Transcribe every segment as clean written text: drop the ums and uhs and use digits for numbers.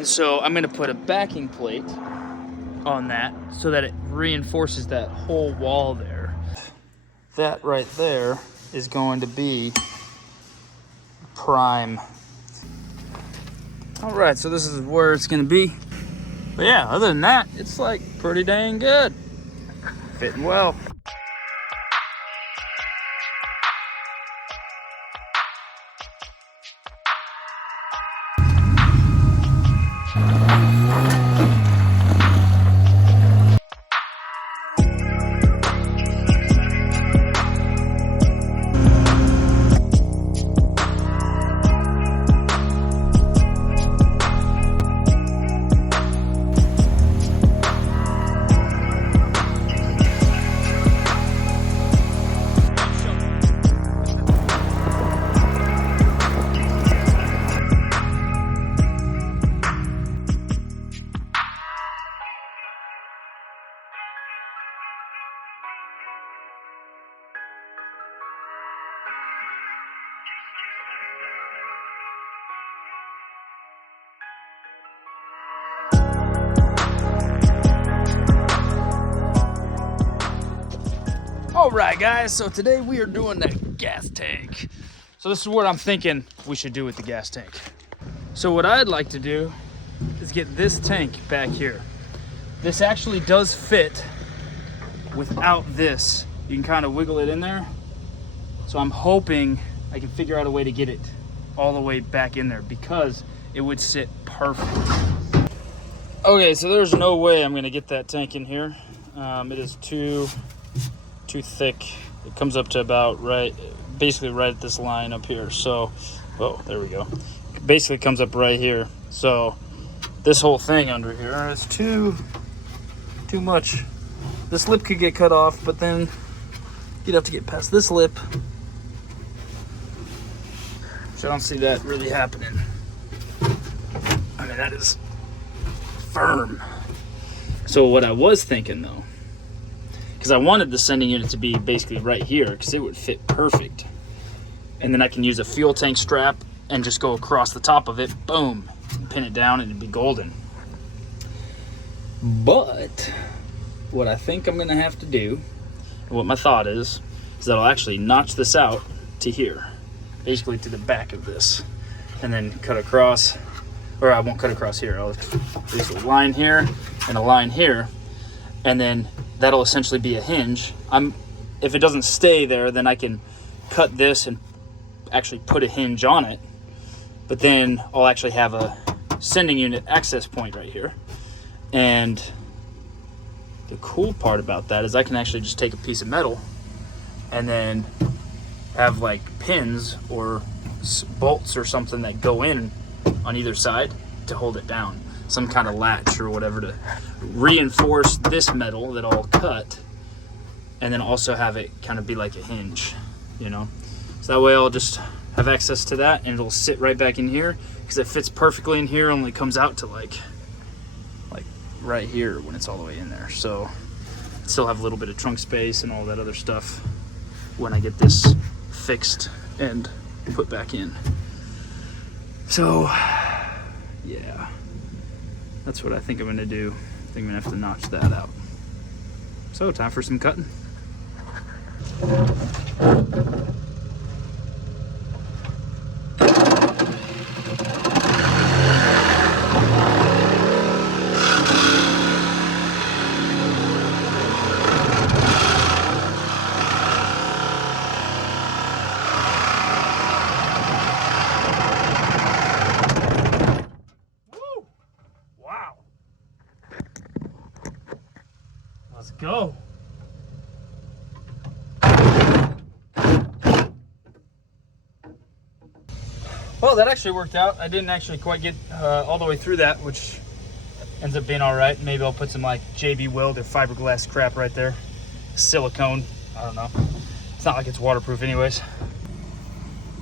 And so I'm gonna put a backing plate on that so that it reinforces that whole wall there. That right there is going to be prime. All right, so this is where it's gonna be. But yeah, other than that, it's like pretty dang good. Fitting well. All right, guys, so today we are doing the gas tank. So this is what I'm thinking we should do with the gas tank. So what I'd like to do is get this tank back here. This actually does fit without this. You can kind of wiggle it in there. So I'm hoping I can figure out a way to get it all the way back in there because it would sit perfect. Okay, so there's no way I'm gonna get that tank in here. It is too thick. It comes up to about basically right at this line up here. So, oh, there we go. It basically comes up right here. So this whole thing under here is too much. This lip could get cut off, but then you'd have to get past this lip. So I don't see that really happening. I mean, that is firm. So what I was thinking though, because I wanted the sending unit to be basically right here because it would fit perfect. And then I can use a fuel tank strap and just go across the top of it, boom, and pin it down and it'd be golden. But what I think I'm gonna have to do, and what my thought is that I'll actually notch this out to here, basically to the back of this, and then cut across, or I won't cut across here. I'll use a line here and a line here, and then that'll essentially be a hinge. If it doesn't stay there, then I can cut this and actually put a hinge on it. But then I'll actually have a sending unit access point right here. And the cool part about that is I can actually just take a piece of metal and then have like pins or bolts or something that go in on either side to hold it down. Some kind of latch or whatever to reinforce this metal that I'll cut, and then also have it kind of be like a hinge, you know? So that way I'll just have access to that and it'll sit right back in here because it fits perfectly in here, only comes out to like right here when it's all the way in there. So still have a little bit of trunk space and all that other stuff when I get this fixed and put back in. So yeah, that's what I think I'm gonna do. I think I'm gonna have to notch that out. So time for some cutting. Let's go. Well, that actually worked out. I didn't actually quite get all the way through that, which ends up being all right. Maybe I'll put some like JB Weld or fiberglass crap right there. Silicone, I don't know. It's not like it's waterproof anyways.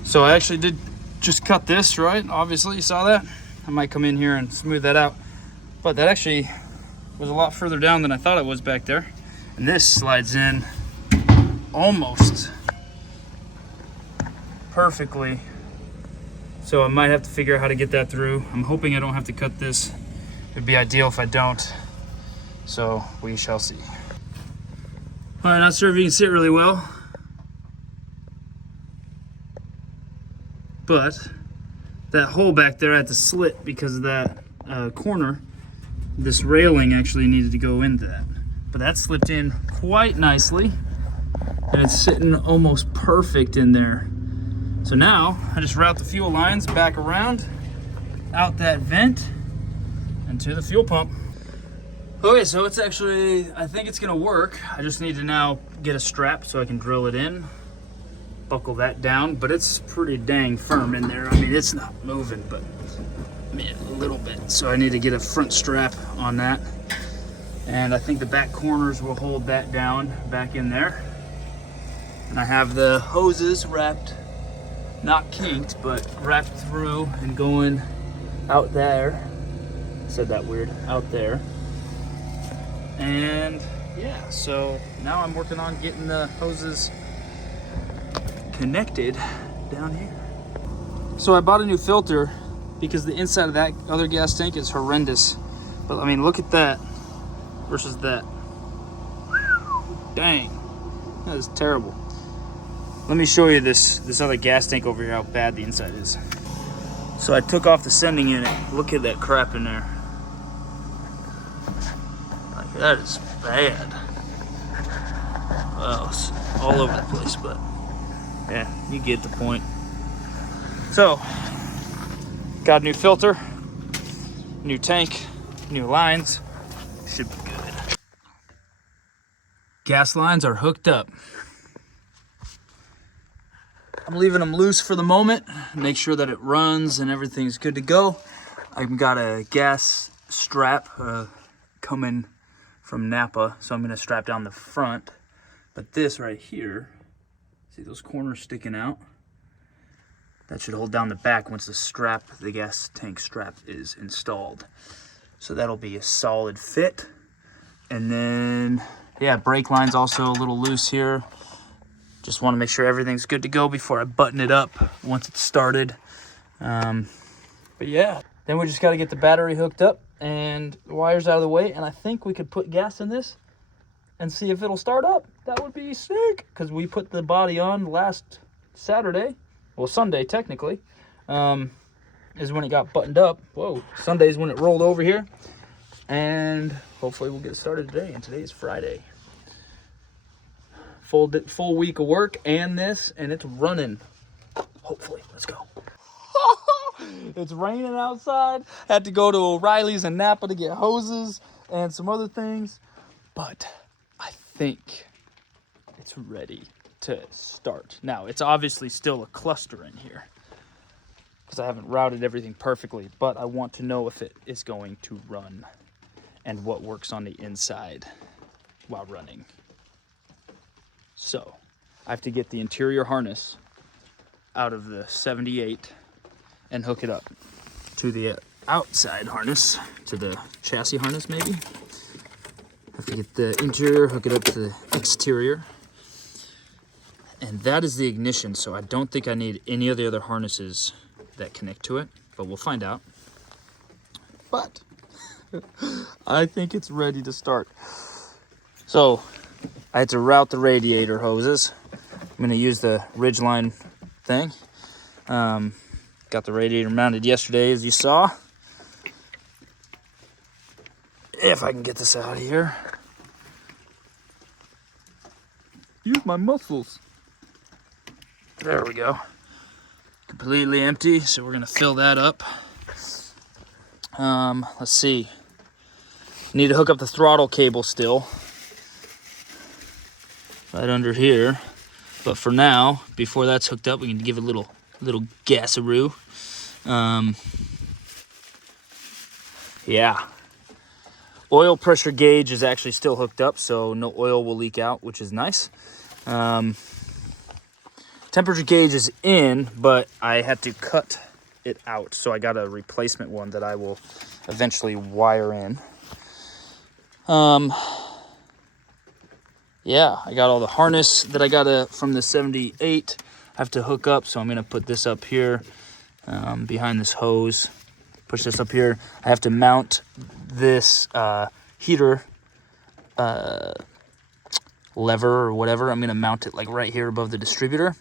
So I actually did just cut this, right? Obviously, you saw that. I might come in here and smooth that out. But that actually was a lot further down than I thought it was back there. And this slides in almost perfectly So I might have to figure out how to get that through. I'm hoping I don't have to cut this. It'd be ideal if I don't. So we shall see. All right, not sure if you can see it really well, but that hole back there at the slit, because of that corner, this railing actually needed to go into that. But that slipped in quite nicely, and it's sitting almost perfect in there. So now I just route the fuel lines back around, out that vent, and to the fuel pump. Okay, so it's actually, I think it's gonna work. I just need to now get a strap so I can drill it in, buckle that down, but it's pretty dang firm in there. I mean, it's not moving, but I mean, a little bit. So I need to get a front strap on that. And I think the back corners will hold that down back in there. And I have the hoses wrapped, not kinked, but wrapped through and going out there. Said that weird, out there. And yeah, so now I'm working on getting the hoses connected down here. So I bought a new filter because the inside of that other gas tank is horrendous. But I mean, look at that versus that. Dang, that is terrible. Let me show you this other gas tank over here, how bad the inside is. So I took off the sending unit. Look at that crap in there. Like, that is bad. Well, it's all over the place, but yeah, you get the point. So, got a new filter, new tank, new lines. Should be good. Gas lines are hooked up. I'm leaving them loose for the moment. Make sure that it runs and everything's good to go. I've got a gas strap coming from Napa, so I'm gonna strap down the front. But this right here, see those corners sticking out? That should hold down the back once the gas tank strap is installed. So that'll be a solid fit. And then, yeah, brake line's also a little loose here. Just want to make sure everything's good to go before I button it up once it's started. But yeah, then we just got to get the battery hooked up and the wires out of the way. And I think we could put gas in this and see if it'll start up. That would be sick, because we put the body on last Saturday. Well, Sunday, technically, is when it got buttoned up. Whoa, Sunday's when it rolled over here. And hopefully we'll get it started today, and today is Friday. Full week of work and this, and it's running. Hopefully, let's go. It's raining outside. Had to go to O'Reilly's and Napa to get hoses and some other things. But I think it's ready to start. Now, it's obviously still a cluster in here because I haven't routed everything perfectly, but I want to know if it is going to run and what works on the inside while running. So I have to get the interior harness out of the 78 and hook it up to the outside harness, to the chassis harness maybe. Have to get the interior, hook it up to the exterior. And that is the ignition, so I don't think I need any of the other harnesses that connect to it, but we'll find out. But I think it's ready to start. So I had to route the radiator hoses. I'm gonna use the Ridgeline thing. Got the radiator mounted yesterday, as you saw. If I can get this out of here. Use my muscles. There we go. Completely empty, so we're gonna fill that up. Let's see. Need to hook up the throttle cable still. Right under here. But for now, before that's hooked up, we can give it a little gasaroo. Yeah. Oil pressure gauge is actually still hooked up, so no oil will leak out, which is nice. Temperature gauge is in, but I had to cut it out, so I got a replacement one that I will eventually wire in. Yeah, I got all the harness that I got from the 78. I have to hook up, so I'm gonna put this up here. behind this hose. Push this up here. I have to mount this heater lever or whatever. I'm going to mount it like right here above the distributor,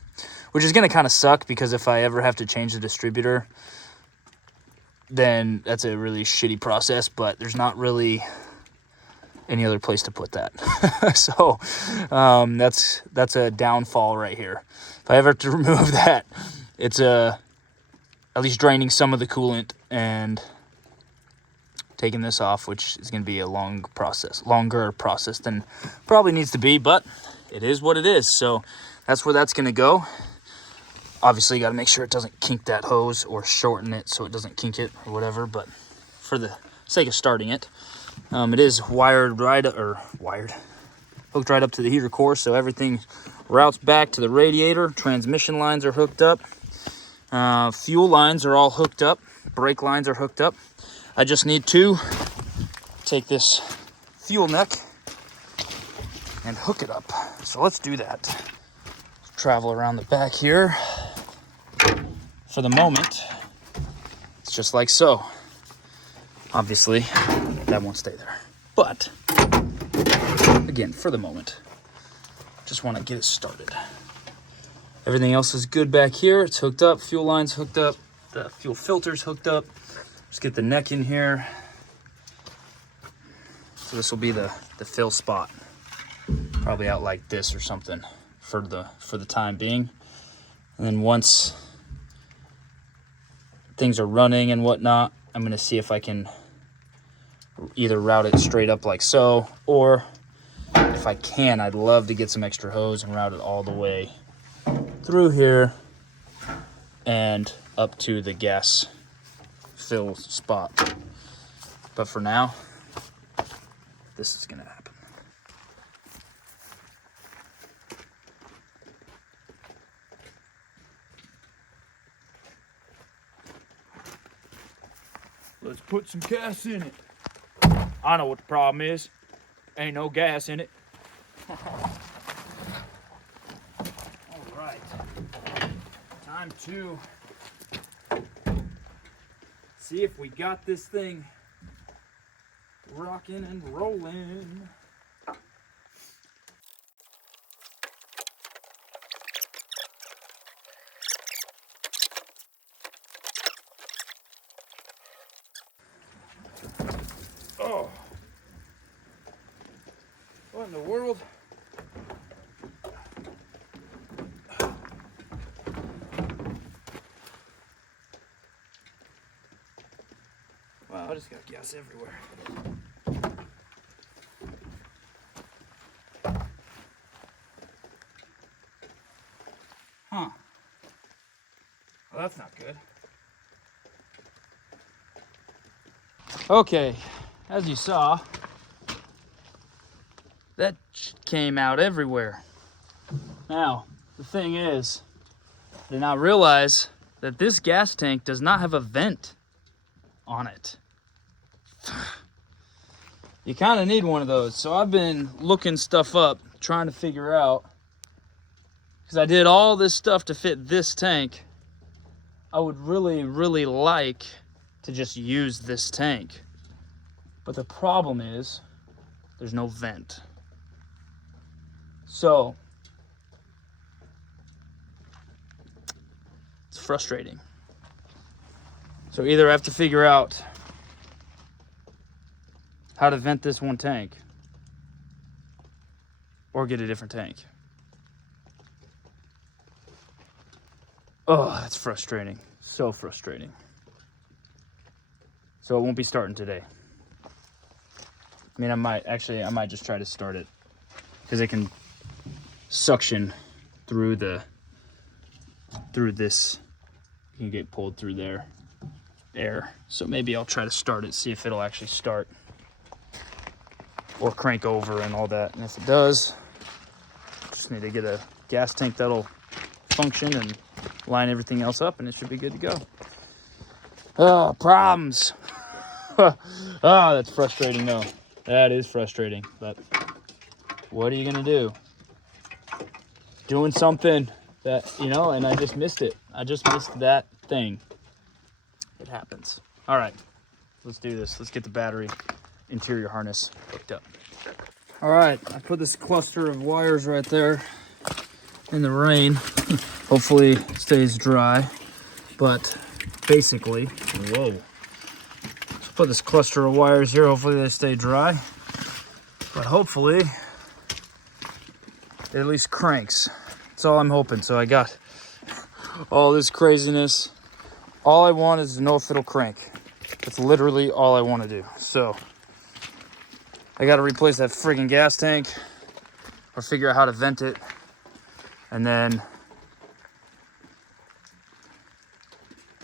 which is going to kind of suck because if I ever have to change the distributor, then that's a really shitty process, but there's not really any other place to put that. So that's a downfall right here. If I ever have to remove that, it's at least draining some of the coolant and taking this off, which is going to be a longer process than probably needs to be, but it is what it is. So that's where that's going to go. Obviously, you got to make sure it doesn't kink that hose or shorten it so it doesn't kink it or whatever, but for the sake of starting it, it is hooked right up to the heater core, so everything routes back to the radiator. Transmission lines are hooked up. Fuel lines are all hooked up. Brake lines are hooked up. I just need to take this fuel neck and hook it up. So let's do that. Travel around the back here. For the moment, it's just like so. Obviously, that won't stay there. But, again, for the moment, just want to get it started. Everything else is good back here. It's hooked up. Fuel line's hooked up. The fuel filter's hooked up. Just get the neck in here. So this will be the fill spot. Probably out like this or something for the time being. And then once things are running and whatnot, I'm going to see if I can either route it straight up like so, or if I can, I'd love to get some extra hose and route it all the way through here and up to the gas fill spot. But for now, this is going to happen. Let's put some gas in it. I know what the problem is. Ain't no gas in it. All right. Time to see if we got this thing rocking and rolling. Oh, what in the world? Wow, I just got gas everywhere. Huh. Well, that's not good. Okay, as you saw, that came out everywhere. Now, the thing is, I did not realize that this gas tank does not have a vent on it. You kind of need one of those. So I've been looking stuff up, trying to figure out, because I did all this stuff to fit this tank. I would really, really like to just use this tank. But the problem is, there's no vent. So, it's frustrating. So either I have to figure out how to vent this one tank, or get a different tank. Oh, that's frustrating. So frustrating. So it won't be starting today. I mean, I might just try to start it, because it can suction through this. You can get pulled through there, air. So maybe I'll try to start it, see if it'll actually start, or crank over and all that. And if it does, just need to get a gas tank that'll function and line everything else up, and it should be good to go. Oh, problems. Oh, that's frustrating though. That is frustrating, but what are you gonna do? Doing something that, and I just missed it. I just missed that thing. It happens. All right, let's do this. Let's get the battery interior harness hooked up. All right, I put this cluster of wires right there in the rain. Hopefully it stays dry, but basically, whoa. Let's put this cluster of wires here. Hopefully they stay dry, but hopefully it at least cranks. That's all I'm hoping. So I got all this craziness. All I want is to know if it'll crank. That's literally all I want to do. So I got to replace that friggin' gas tank or figure out how to vent it, and then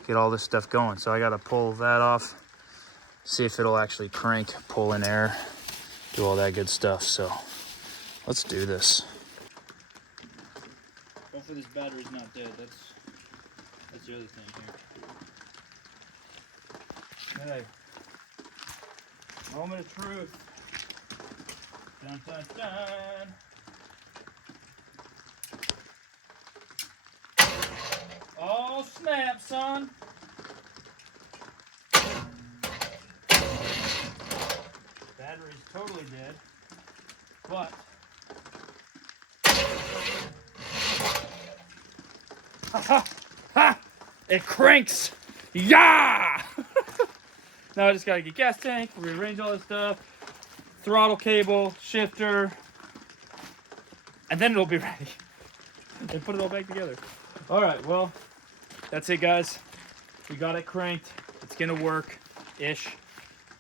get all this stuff going. So I got to pull that off, see if it'll actually crank, pull in air, do all that good stuff. So let's do this. Hopefully this battery's not dead. That's the other thing here. Okay. Moment of truth. Dun, dun, dun. Oh snap, son. Battery's totally dead, but it cranks. Yeah. Now I just gotta get gas tank, rearrange all this stuff, throttle cable, shifter, and then it'll be ready. And put it all back together. All right, well, that's it, guys. We got it cranked. It's gonna work-ish.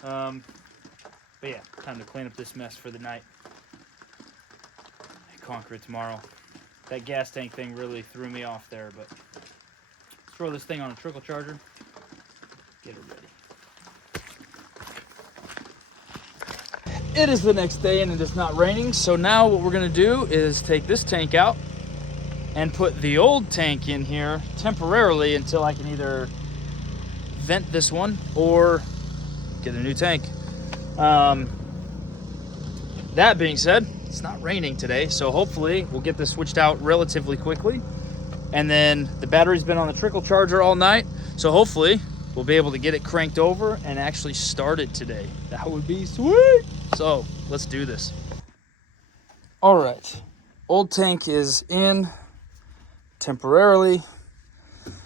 But yeah, time to clean up this mess for the night. And conquer it tomorrow. That gas tank thing really threw me off there, but let's throw this thing on a trickle charger. Get it ready. It is the next day and it is not raining, so now what we're gonna do is take this tank out and put the old tank in here temporarily until I can either vent this one or get a new tank. That being said, it's not raining today, so hopefully we'll get this switched out relatively quickly. And then the battery's been on the trickle charger all night, so hopefully we'll be able to get it cranked over and actually start it today. That would be sweet. So let's do this. All right, old tank is in temporarily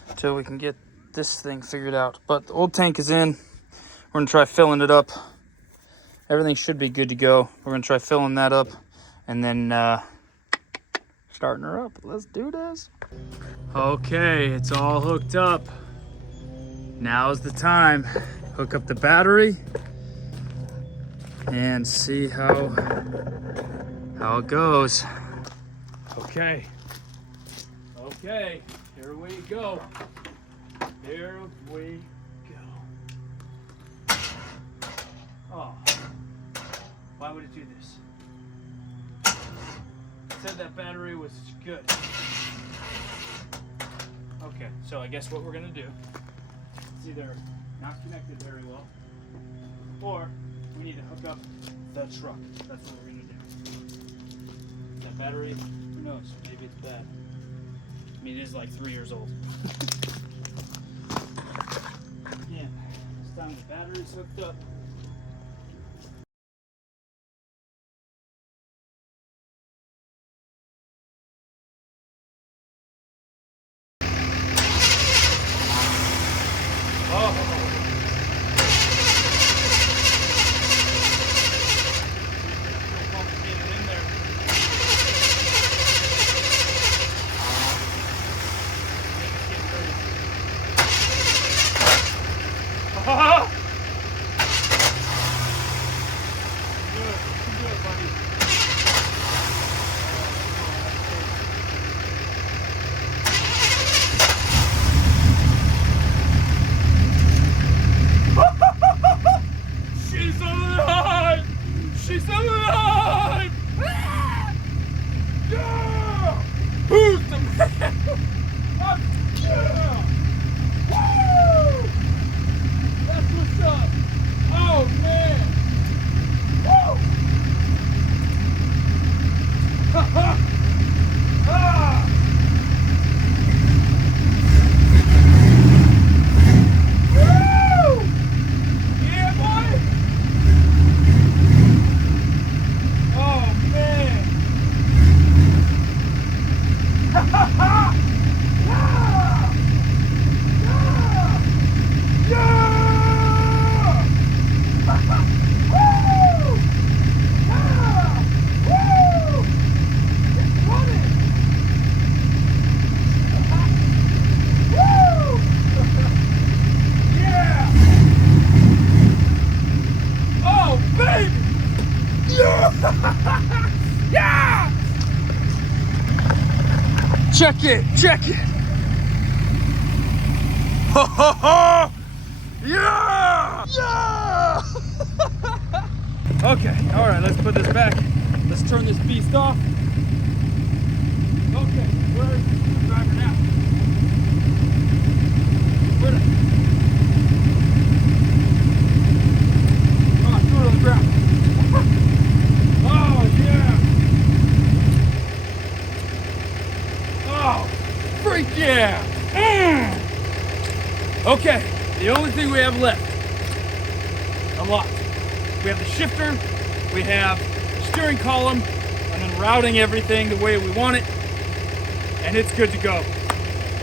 until we can get this thing figured out. But the old tank is in. We're gonna try filling it up. Everything should be good to go. We're gonna try filling that up and then starting her up. Let's do this. Okay, it's all hooked up. Now's the time. Hook up the battery and see how it goes. Okay, here we go. Here we go. Oh, why would it do this? It said that battery was good. Okay, so I guess what we're gonna do, it's either not connected very well, or we need to hook up the truck. That's what we're gonna do. That battery, who knows, maybe it's bad. I mean, it is like 3 years old. Yeah, this time the battery's hooked up. Check it, check it. Ho, ho, ho. Yeah! Yeah! Okay, all right, let's put this back. Let's turn this beast off. Okay, where's the screwdriver now? Where the... Oh, threw it on the ground. Oh, yeah! Oh, freak yeah! Okay, the only thing we have left, unlocked. We have the shifter, we have the steering column, and then routing everything the way we want it, and it's good to go.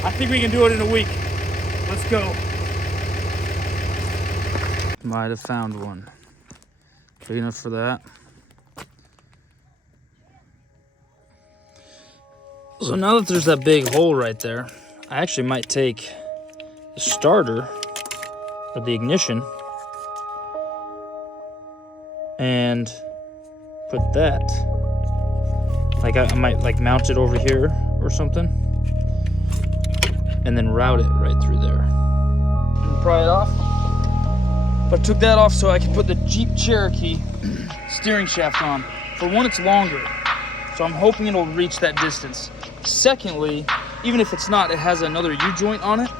I think we can do it in a week. Let's go. Might have found one. Big enough for that. So now that there's that big hole right there, I actually might take the starter or the ignition and put that, like I might like mount it over here or something and then route it right through there and pry it off. But I took that off so I could put the Jeep Cherokee steering shaft on. For one, it's longer, so I'm hoping it'll reach that distance. Secondly, even if it's not, it has another U-joint on it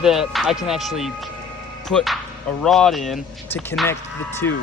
that I can actually put a rod in to connect the two.